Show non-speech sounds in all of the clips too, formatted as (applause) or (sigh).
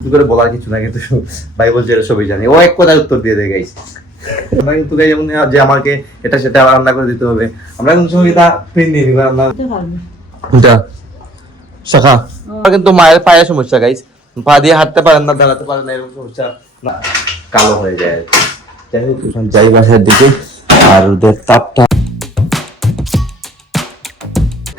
কি করে বলার কিছু না কিন্তু ভাই বলছে এটা সবই জানি। ও এক কথায় উত্তর দিয়ে দেয় গাইস আমরা কিন্তু গাই যেমন যে আমাকে এটা সেটা রান্না করে দিতে হবে। আমরা কিন্তু সঙ্গে তা প্রিন্ট দিয়ে দিবে রান্না। কোনটা শাখা। কিন্তু মায়ের পায়ের সমস্যা গাইস পা দিয়ে হাঁটতে পারেন না দাঁড়াতে পারেন না এরকম সমস্যা। না কালো হয়ে যায় যাই হোক এখন যাই বাসার দিকে। আর ওদের তাপটা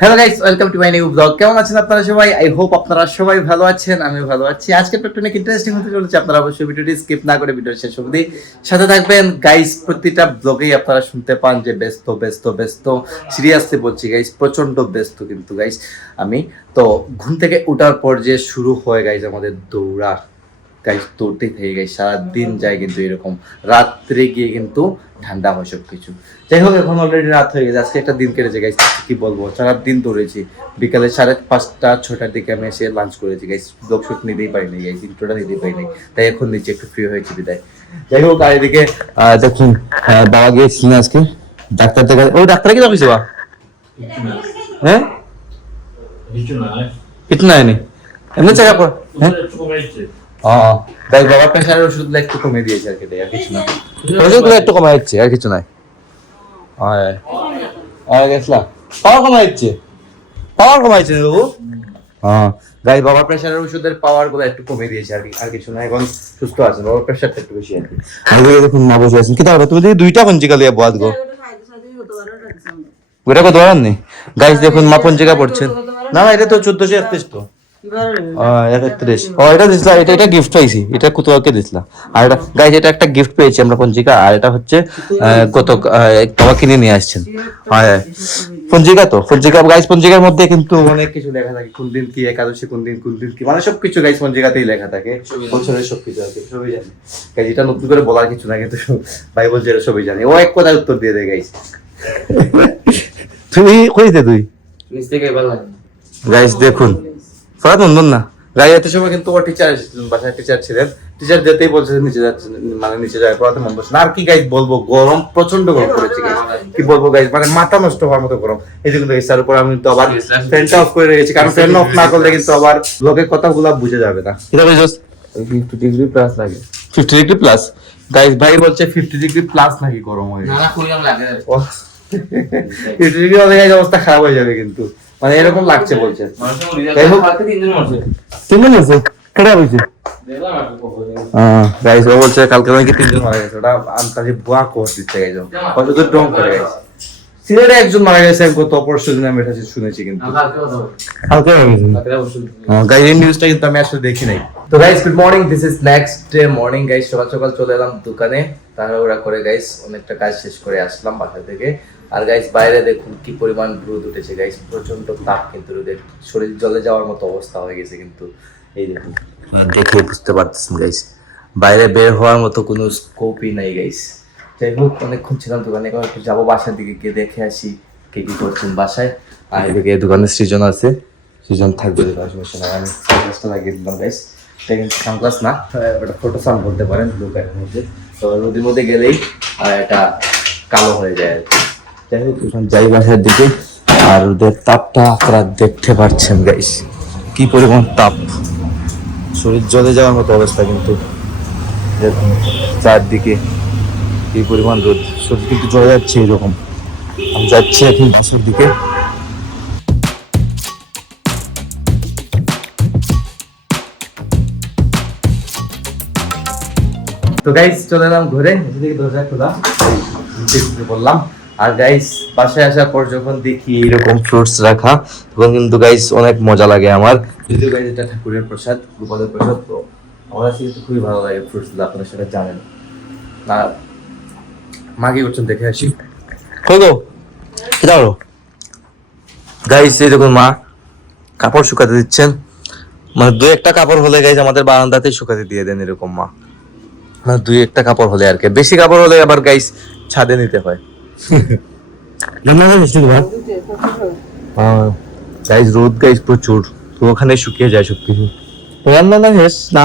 hello guys welcome to my new blog কেমন আছেন আপনারা সবাই? আই হোপ আপনারা সবাই ভালো আছেন আমি ভালো আছি। আজকে একটু অনেক ইন্টারেস্টিং হতে চলেছে, আপনারা অবশ্যই ভিডিওটি স্কিপ না করে ভিডিও শেষ অবধি সাথে থাকবেন। গাইস প্রতিটা ব্লগেই আপনারা শুনতে পান যে ব্যস্ত ব্যস্ত ব্যস্ত। সিরিয়াসলি বলছি গাইস প্রচণ্ড ব্যস্ত কিন্তু গাইস আমি। তো ঘুম থেকে ওঠার পর যে শুরু হয় গাইস আমাদের দৌড়া। গাইস দৌড়তেই থেকে গাইস সারাদিন যায় কিন্তু এরকম রাত্রে গিয়ে কিন্তু ঠান্ডা হয় সব কিছু যাই হোক এখন অলরেডি রাত হয়ে গেছে আজকে একটা দিন কেটেছে গাইস কি বলব সারা দিন দৌড়েছি বিকালে সাড়ে পাঁচটা ছটার দিকে আমি এসে লাঞ্চ করেছি গাইস ব্লগ শুট নিতেই পারিনি গাইস ইন্ট্রোটা নিতেই পারিনি তাই এখন নিচে একটু ফ্রি হয়েছি বিদায় যাই হোক আর এদিকে দেখুন বাবা গিয়েছিলেন আজকে ডাক্তার দেখা ও ডাক্তার কি দেখাইছে বা হ্যাঁ ইতনা হয়নি এমনি চেক আপ হ্যাঁ হ্যাঁ তাই বাবা প্রেশারের ওষুধগুলো একটু কমিয়ে দিয়েছে আর কি আর কিছু না। ওষুধগুলো একটু কমাই দিচ্ছে আর কিছু নাই। আয় পাওয়ার কমাই দিচ্ছে। পাওয়ার কমাইছে বাবু। হ্যাঁ গাই বাবার প্রেশারের ওষুধের পাওয়ারগুলো একটু কমে দিয়েছে আর কি আর কিছু না। এখন সুস্থ আছে বাবার প্রেশারটা একটু বেশি আর কি। দেখুন মা বসে আছেন কি তাহলে তুমি দেখি দুইটা পঞ্জিকা লিয়ে বাদ গো ওটা কত পারেন নি গাইস দেখুন মা পঞ্জিকা পড়ছেন না না এটা তো চোদ্দশো একত্রিশ তো। একত্রিশ। ও এটা দিছিলা এটা এটা গিফট পাইছি। এটা দিছিলা। আর এটা গাইজ এটা একটা গিফট পেয়েছি আমরা পঞ্জিকা। আর এটা হচ্ছে বাবা কিনে নিয়ে আসছেন। হ্যাঁ। পঞ্জিকা তো? পঞ্জিকা গাইজ পঞ্জিকার মধ্যে কিন্তু অনেক কিছু লেখা থাকে। কোন দিন কি একাদশী কোন দিন কোন দিন কি মানে সবকিছু গাইজ পঞ্জিকাতেই লেখা থাকে। বছরের সবকিছু সবই জানি। গাইজ এটা নতুন করে বলার কিছু না কিন্তু ভাই বলছে এটা সবই জানি। ও এক কথায় উত্তর দিয়ে দেয় গাইজ (laughs) তুই কইতে তুই গাইজ দেখুন। ফরাত নন্দন না। সময় কিন্তু ওর টিচার বাসায় টিচার ছিলেন। টিচার যেতেই বলছে নিচে যাচ্ছে মানে নিচে যায় পড়াতে মন বসে না। আর কি গাইজ বলব? গরম প্রচণ্ড গরম পড়েছে গাইজ কি বলব গাইজ মানে মাথা নষ্ট হওয়ার মতো গরম। এই যে কিন্তু গাইজ তার উপর আমি তো আবার ফ্যানটা অফ করে রেখেছি। কারণ ফ্যান অফ না করলে কিন্তু আবার লোকের কথাগুলো বুঝে যাবে না। ফিফটি ডিগ্রি প্লাস লাগে ফিফটি ডিগ্রি প্লাস গাইজ ভাই বলছে ফিফটি ডিগ্রি প্লাস নাকি গরম হয়ে ফিফটি ডিগ্রি (laughs) অবস্থা খারাপ হয়ে যাবে কিন্তু। মানে এরকম লাগছে বলছে। তিনজন আছে? কেটা হয়েছে গাইস ও বলছে কালকে নাকি তিনজন মারা গেছে। ওটা আন্তাজি বুয়া কোর দিচ্ছে গাইস কত দূর ডং করে গাইস সিলেটে একজন মারা গেছে গত পরশু দিন আমি এটা শুনেছি কিন্তু। কালকে গাইস এই নিউজটা কিন্তু আমি আসলে দেখি নাই। তো guys good morning this is next day morning guys সকাল সকাল চলে এলাম দোকানে। তাড়াহুড়া করে গাইস অনেকটা কাজ শেষ করে আসলাম বাসা থেকে। আর গাইস বাইরে দেখুন কি পরিমাণ রোদ উঠেছে। গাইস প্রচণ্ড তাপ কিন্তু রোদের। শরীর জলে যাওয়ার মতো অবস্থা হয়ে গেছে কিন্তু। এই দেখুন দেখে বুঝতে পারতেছেন গাইস বাইরে বের হওয়ার মতো কোনো স্কোপই নাই গাইস যাই হোক অনেকক্ষণ ছিলাম দোকানে একটু যাব বাসার দিকে গিয়ে দেখে আসি কে কি করছেন বাসায়। আর এদিকে দোকানে সৃজন আছে। সৃজন থাকবে আমি সানগ্লাসটা লাগিয়ে দিলাম গাইস এটা কিন্তু সানগ্লাস না এটা ফটো সান বলতে পারেন ব্লু মধ্যে। তো নদীর মধ্যে গেলেই আর এটা কালো হয়ে যায় আর কি। যাই হোক, এখন যাই বাসার দিকে। আর ওদের তাপটা আপনারা দেখতে পাচ্ছেন গাইস কি পরিমাণ তাপ। শরীর জলে যাওয়ার মতো অবস্থা কিন্তু। দেখুন, চারদিকে কি পরিমাণ রোদ। শরীর কিন্তু জলে যাচ্ছে এরকম। আমি যাচ্ছি এখন বাসের দিকে। তো গাইস চলে এলাম ঘুরে। এদিকে দরজা খোলা। বললাম আর গাইস বাসায় আসার পর যখন দেখি এরকম ফ্রুটস রাখা, তখন কিন্তু গাইস অনেক মজা লাগে আমার। যদিও গাইস এটা ঠাকুরের প্রসাদ, গোপালের প্রসাদ, তো আমার কাছে কিন্তু খুবই ভালো লাগে ফ্রুটসগুলো, আপনারা সেটা জানেন। আর মা কি করছেন, দেখে আসি। গো? দাঁড়ো গাইস এই দেখুন মা, কাপড় শুকাতে দিচ্ছেন। মানে দু একটা কাপড় হলে গাইস আমাদের বারান্দাতেই শুকাতে দিয়ে দেন এরকম মা। না দুই একটা কাপড় হলে আর কি। বেশি কাপড় হলে আবার গাইস ছাদে নিতে হয়। গাইস রোদ গাইস প্রচুর। তো ওখানে শুকিয়ে যায় সবকিছু রান্না না শেষ না।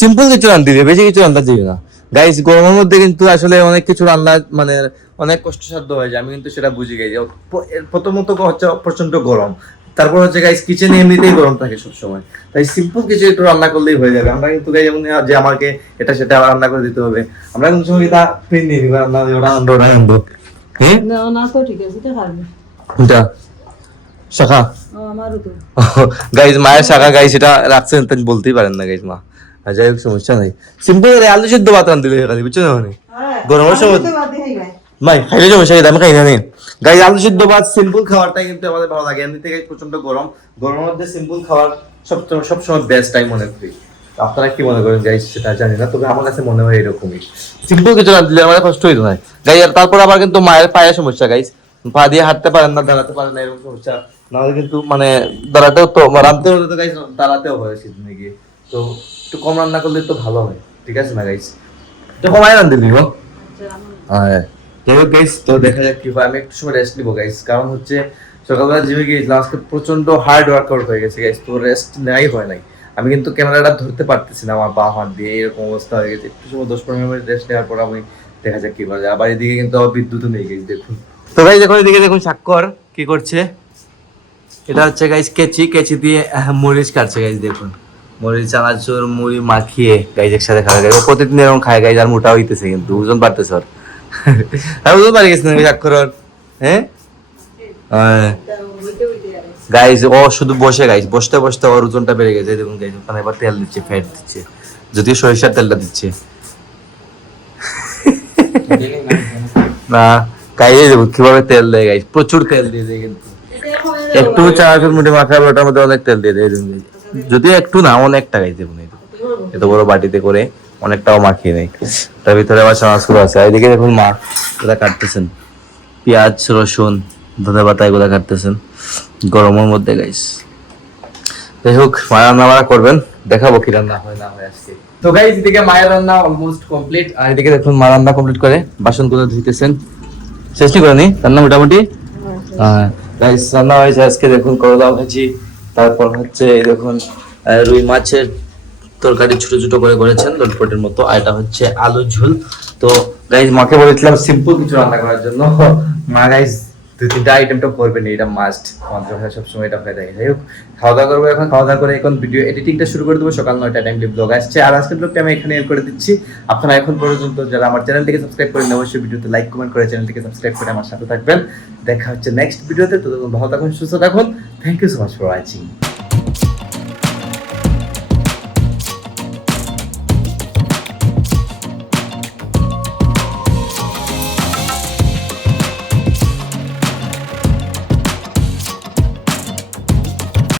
সিম্পল কিছু রান্না দিবে বেশি কিছু রান্না দিবে না। গাইস গরমের মধ্যে কিন্তু আসলে অনেক কিছু রান্না মানে অনেক কষ্টসাধ্য হয়ে যায়। আমি কিন্তু সেটা বুঝে গেছি। প্রথমত হচ্ছে প্রচণ্ড গরম। তারপর হচ্ছে গাইস কিচেনে এমনিতেই গরম থাকে সব সময় তাই সিম্পল কিছু একটু রান্না করলেই হয়ে যাবে। আমরা কিন্তু গাইস যেমন যে আমাকে এটা সেটা রান্না করে দিতে হবে। আমরা কিন্তু সময় তা প্রিন্ট নিয়ে নিবো রান্না ওটা আনব ওটা আনব হ্যাঁ না না তো ঠিক আছে এটা খাবে। কোনটা শাখা? গাইজ (laughs) মায়ের শাখা গাইজ এটা রাখছেন তাই বলতেই পারেন না গাইজ মা। আর যাই হোক সমস্যা নাই। সিম্পল আলু সিদ্ধ ভাত রান দিলে খালি বুঝছ না মানে? গরমের সময় মাই খাইলে সমস্যা কি আমি খাই না নি গাইজ আলু সিদ্ধ ভাত সিম্পল খাবারটাই কিন্তু আমাদের ভালো লাগে। এমনিতে থেকে প্রচণ্ড গরম। গরমের মধ্যে সিম্পল খাবার সব সবসময় বেস্ট টাইম মনে করি। আপনারা কি মনে করেন গাইজ সেটা জানি না তবে আমার কাছে মনে হয় এরকমই। সিম্পল কিছু না দিলে আমার কষ্ট হইতো না। গাইজ আর তারপর আবার কিন্তু মায়ের পায়ে সমস্যা গাইজ পা দিয়ে হাঁটতে পারেন না দাঁড়াতে পারেন না এরকম সমস্যা। নাহলে কিন্তু মানে দাঁড়াতেও তো রাঁধতে হলে তো গাইজ দাঁড়াতেও হয় শীতদিনে গিয়ে। তো একটু কম রান্না করলে তো ভালো হয় ঠিক আছে না গাইজ একটু কমাই রান্ধে দিব হ্যাঁ যাই হোক গাইস তো দেখা যাক কি হয়। আমি একটু সময় রেস্ট নিবো গাইস কারণ হচ্ছে সকালবেলা জিমে গিয়েছিলাম আজকে প্রচণ্ড হার্ড ওয়ার্কআউট হয়ে গেছে গাইস তো রেস্ট নেওয়াই হয় নাই। আমি কিন্তু ক্যামেরাটা ধরতে পারতেছি না আমার বা হাত দিয়ে এরকম অবস্থা হয়ে গেছে। একটু সময় দশ পনেরো মিনিট রেস্ট নেওয়ার পর আমি দেখা যাক কি করা যায়। আবার এদিকে কিন্তু আবার বিদ্যুৎও নেই গেছে দেখুন। তো গাইস দেখুন এদিকে দেখুন স্বাক্ষর কি করছে। এটা হচ্ছে গাইস কেচি। কেচি দিয়ে মরিচ কাটছে গাইস দেখুন। মরিচ চানাচুর মুড়ি মাখিয়ে গাইজ একসাথে খাওয়া গাইজ প্রতিদিন এরকম খায় গাইজ আর মোটা হইতেছে কিন্তু ওজন বাড়তেছে ওর। আর গেছে নাকি স্বাক্ষর ওর হ্যাঁ। গাইজ ও শুধু বসে গাইজ বসতে বসতে ওর ওজনটা বেড়ে গেছে দেখুন গাইজ ওখানে এবার তেল দিচ্ছে ফ্যাট দিচ্ছে সরিষার তেলটা দিচ্ছে। না গাইজ দেখুন, কীভাবে তেল দেয় গাইজ প্রচুর তেল দিয়ে দেয় কিন্তু। একটু চানাচুর মুড়ি মাখা ওটার মধ্যে অনেক তেল দিয়ে দেয় যদিও একটু না, অনেকটা দেখুন দেখুন। এত বড় বাটিতে করে অনেকটাও মাখিয়ে নেই। তার ভিতরে আবার চানাচুর আছে। আর এদিকে দেখুন মা কোথা কাটতেছেন। পেঁয়াজ রসুন ধনে পাতা এগুলো কাটতেছেন। গরমের মধ্যে গাইস যাই হোক মায়ের রান্না বান্না করবেন। দেখাবো কি রান্না হয় না হয় আজকে। তো গাইস এদিকে মায়ের রান্না অলমোস্ট কমপ্লিট আর এদিকে দেখুন মা রান্না কমপ্লিট করে। বাসনগুলো ধুইতেছেন। শেষ কি করেনি? রান্না মোটামুটি? হ্যাঁ। গাইস রান্না হয়েছে আজকে। দেখুন করলা ভাজি। তারপর হচ্ছে এই দেখুন রুই মাছের তরকারি ছোট ছোট করে করেছেন। লটপটের মতো আর এটা হচ্ছে আলু ঝোল। তো গাইজ মাকে বলেছিলাম সিম্পল কিছু রান্না করার জন্য। মা গাইজ দু তিনটা আইটেমটা করবেন এটা মাস্ট আমাদের ভাষা সবসময় এটা হয়ে থাকে। যাই হোক, খাওয়া দাওয়া করব এখন। খাওয়া দাওয়া করে এখন ভিডিও এডিটিংটা শুরু করে দেবো। সকাল নয়টা টাইমলি ব্লগ আসছে। আর আজকের ব্লগটা আমি এখানে এর করে দিচ্ছি। আপনারা এখন পর্যন্ত যারা আমার চ্যানেলটিকে সাবস্ক্রাইব করেন অবশ্যই ভিডিওতে লাইক কমেন্ট করে চ্যানেলটিকে সাবস্ক্রাইব করে আমার সাথে থাকবেন। দেখা হচ্ছে নেক্সট ভিডিওতে তো। ভালো থাকুন, সুস্থ থাকুন। Thank you so much for watching